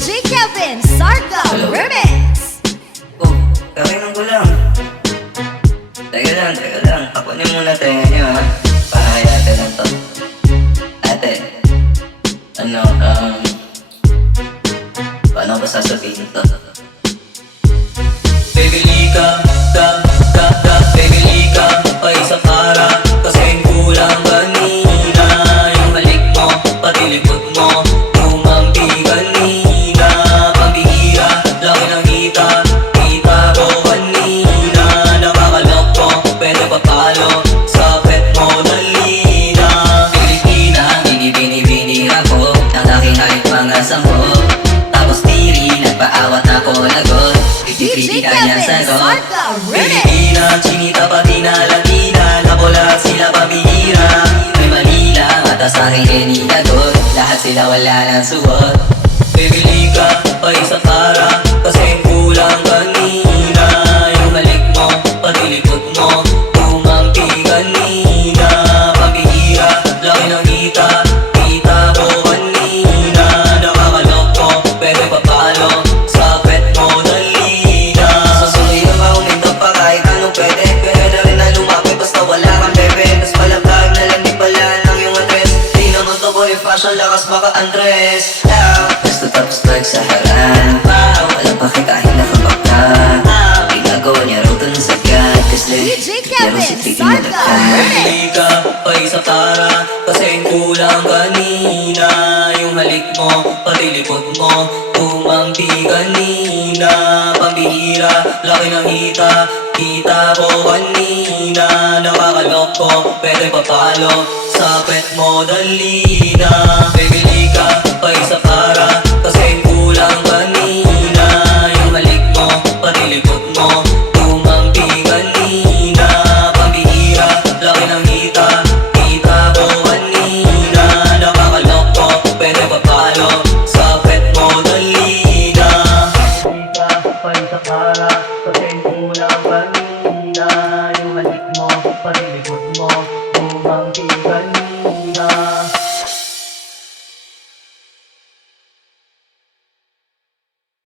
DJ Kevin Sarga Remix. Oh, kainan ko lang. Teka lang. Tapunin muna tayo nyo, ha? Para kay ate lang to. Ate, paano ko sasabihin to? Bibili ka, bibili ka pa isa para kasing kulang kanina. Yung halik mo, pati likod mo, tumanggi kanina. Pambihira, laki ng kita ko kanina. Nakakalok ko, pwede papalo sa pet mo dalina. Pilipina, binibini ako ng aking kahit mga sampo. Tapos tiri, nagpaawat ako lagot. DJ Kevin Sarga Remix. Pilipina, chinita pati na Latina. Nakulat sila pamihira. May Manila, mata sa akin kininagot. Lahat sila wala ng suot. Bibili ka pa isa para kasing kulang kanina. Yung halik mo, pati likod mo, tumanggi kanina. Pambihira, laki ng kita ko kanina. Nakakalok ko, pwede papalo sa pet mo dalina. Susuyo ka, uminto pa kahit anong pwede. Pwede rin na lumapit basta wala kang bebe. Tas palagdag na lang di pala ng iyong address. Di naman to boy fashion, lakas baka Andres. Basta tapos like sa harap. Walang pake kahit nakabak ka. Ginagawa niya raw dun sa God. Kasi DJ Kevin Sarga Remix. bibili ka pa isa para kasing kulang kanina. Yung halik mo, pati likod mo, tumanggi kanina. Pambihira, laki ng kita ko kanina. Nakakalok ko, pwede papalo sa pet mo dalina. Bibili ka pa isa para kasing kulang kanina. Yung halik mo, pati likod mo,